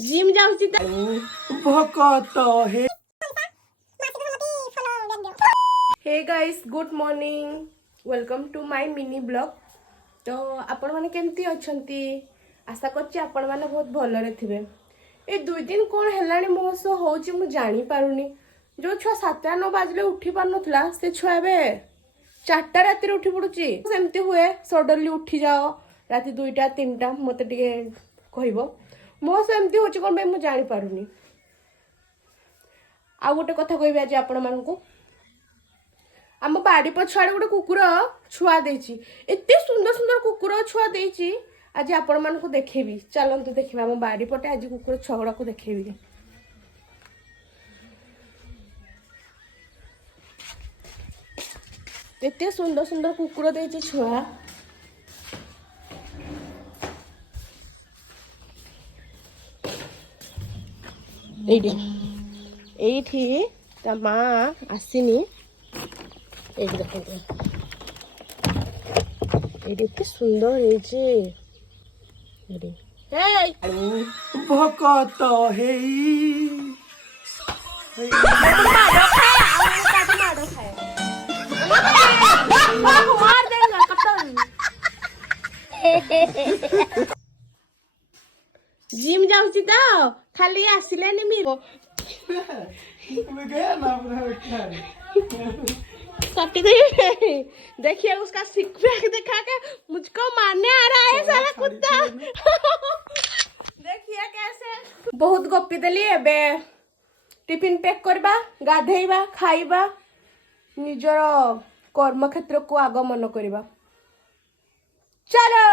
Gym जाऊची भकत हे hey guys good morning welcome to my mini blog. तो आपण माने केमती अछंती आशा करछि आपण माने बहुत भलरे थिबे। ए दुई दिन कोन हेलाणी मो सो होची मु जानि पारुनी। जो छुआ 7-9 बाजले उठी पार नथला से छुआ बे 4टा राती उठी पडुची। सेमती हुए सडनली उठी जाओ राती 2टा 3टा मते टिके कहइबो मो सेमती होची कोन बे मु जानि पारुनी। आ गोटे कथा कहबी आज आपण मानकू आम बाड़ी पछाड़े गोटे कुकुर छुआ देछि एते सुंदर सुंदर कुकुर छुआ देछि। आज आपण मानकू देखेबी चलंतु देखिबा आम बाड़ी पटे आज कुकुर छुआ को देखेबी। एते सुंदर सुंदर कुकुर देछि छुआ। एठी ता माँ आसीनी एठी देखते एते सुंदर हे भकत हे मार देगा जिम जाऊची तो खाली आसिलानी मी कटी गई। देखिए उसका सिक पैक दिखा के मुझको मारने आ रहा है सारा कुत्ता। देखिए कैसे बहुत गपी देली एबे टिफिन पैक करबा गाधेइबा खाइबा निजर कर्म क्षेत्र को आगमन करबा। चलो